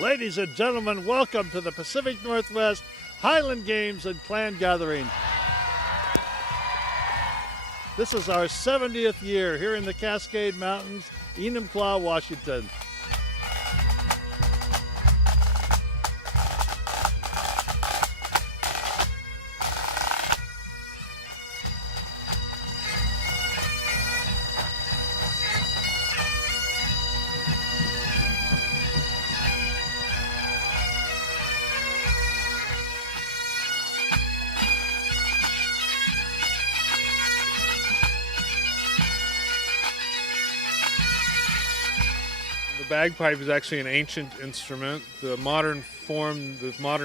Ladies and gentlemen, welcome to the Pacific Northwest Highland Games and Clan Gathering. This is our 70th year here in the Cascade Mountains, Enumclaw, Washington. The bagpipe is actually an ancient instrument. The modern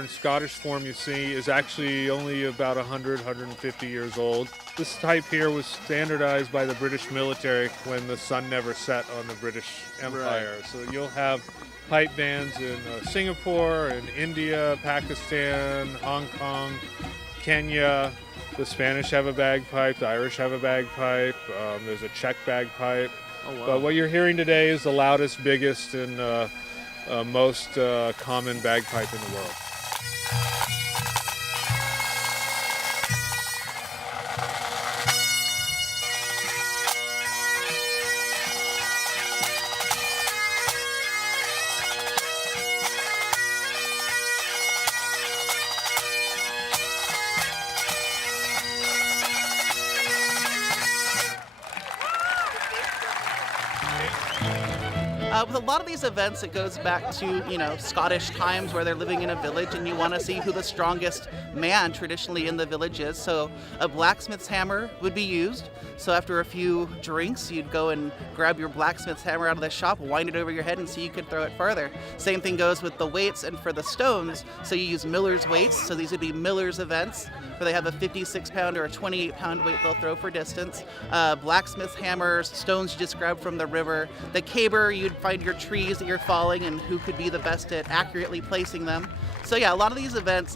Scottish form you see is actually only about 100, 150 years old. This type here was standardized by the British military when the sun never set on the British Empire. Right. So you'll have pipe bands in Singapore, in India, Pakistan, Hong Kong, Kenya. The Spanish have a bagpipe, the Irish have a bagpipe, there's a Czech bagpipe. Oh, wow. But what you're hearing today is the loudest, biggest, and most common bagpipe in the world. With a lot of these events, it goes back to, Scottish times where they're living in a village and you want to see who the strongest man traditionally in the village is. So a blacksmith's hammer would be used. So after a few drinks, you'd go and grab your blacksmith's hammer out of the shop, wind it over your head and see you could throw it farther. Same thing goes with the weights and for the stones. So you use miller's weights. So these would be miller's events where they have a 56-pound or a 28-pound weight they'll throw for distance. Blacksmith's hammers, stones you just grab from the river. The caber, you'd find your trees that you're falling and who could be the best at accurately placing them. So yeah, a lot of these events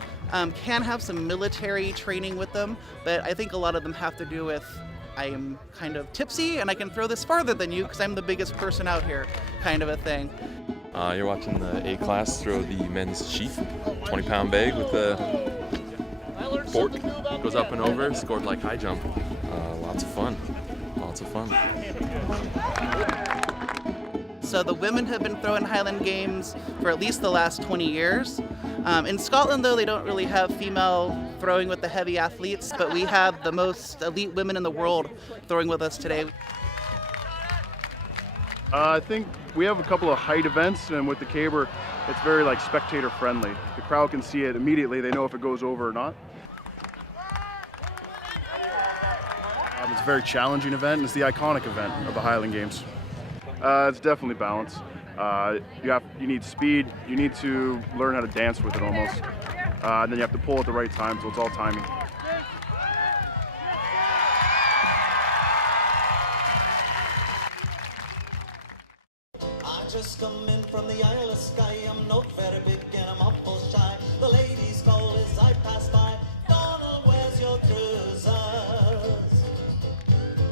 can have some military training with them, but I think a lot of them have to do with I am kind of tipsy and I can throw this farther than you because I'm the biggest person out here kind of a thing. You're watching the A class throw the men's sheath, 20-pound bag with the fork, goes up and over, scored like high jump. Lots of fun. So the women have been throwing Highland Games for at least the last 20 years. In Scotland, though, they don't really have female throwing with the heavy athletes, but we have the most elite women in the world throwing with us today. I think we have a couple of height events, and with the caber, it's very spectator friendly. The crowd can see it immediately. They know if it goes over or not. It's a very challenging event, and it's the iconic event of the Highland Games. It's definitely balance. You need speed. You need to learn how to dance with it almost. And then you have to pull at the right time, so it's all timing. I just come in from the Isle of Skye. I'm not very big and I'm awful shy. The ladies call as I pass by. Donald, where's your trousers?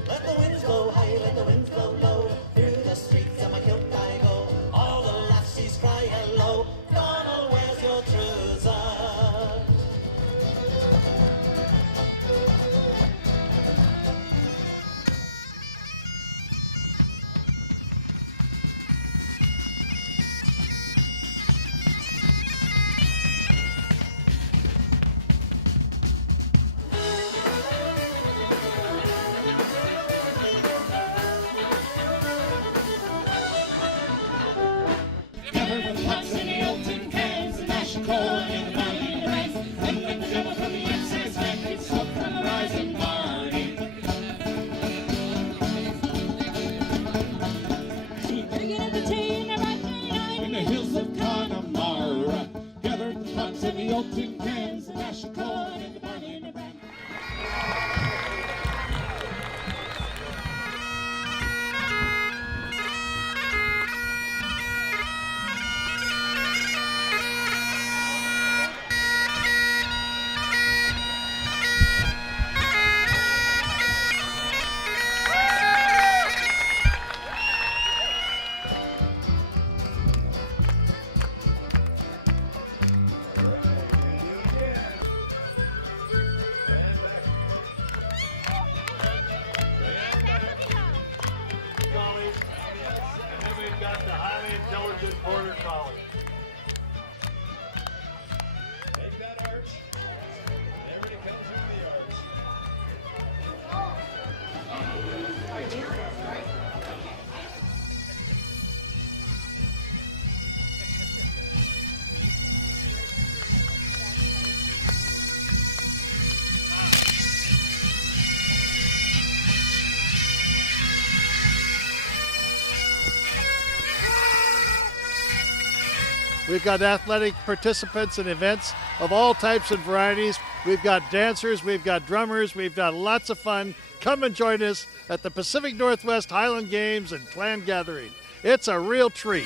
Let the winds blow high, let the winds blow low. Through the streets of my kilt I go. All the lassies cry hello. Donald, where's your trousers? intelligent border collie. Make that arch. Everybody comes through the arch. We've got athletic participants in events of all types and varieties. We've got dancers, we've got drummers, we've got lots of fun. Come and join us at the Pacific Northwest Highland Games and Clan Gathering. It's a real treat.